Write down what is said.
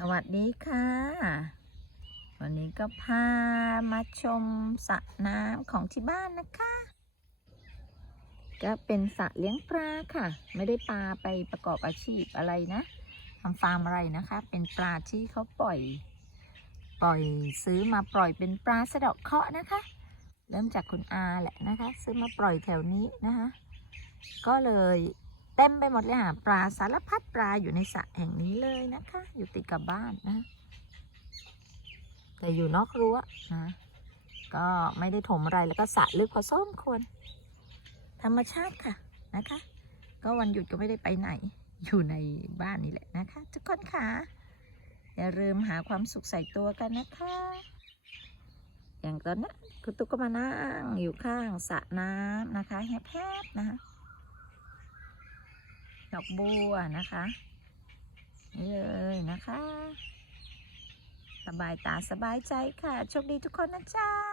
สวัสดีค่ะ วันนี้ก็พามาชมสระน้ำของที่บ้านนะคะ ก็เป็นสระเลี้ยงปลาค่ะ ไม่ได้ปลาไปประกอบอาชีพอะไรนะทำฟาร์มอะไรนะคะ เป็นปลาที่เขาปล่อย ปล่อยซื้อมาปล่อยเป็นปลาสะเดาะเคาะนะคะ เริ่มจากคุณอาแหละนะคะ ซื้อมาปล่อยแถวนี้นะคะ ก็เลย เต็มไปหมดเลยค่ะปลาสารพัดปลาอยู่ในสระแห่งนี้เลยนะคะ อยู่ติดกับบ้านนะ แต่อยู่นอกรั้วนะ ก็ไม่ได้ถมอะไรแล้วก็สระลึกพอส้มควร ธรรมชาติค่ะนะคะ ก็วันหยุดก็ไม่ได้ไปไหน อยู่ในบ้านนี่แหละนะคะ ทุกคนค่ะอย่าลืมหาความสุขใส่ตัวกันนะคะ อย่างตอนนี้คุณตุ๊กก็มานั่งอยู่ข้างสระน้ำนะคะแฮบๆนะคะ ดอกบัวนะคะนี่เลยนะคะ สบายตาสบายใจค่ะ โชคดีทุกคนนะจ๊ะ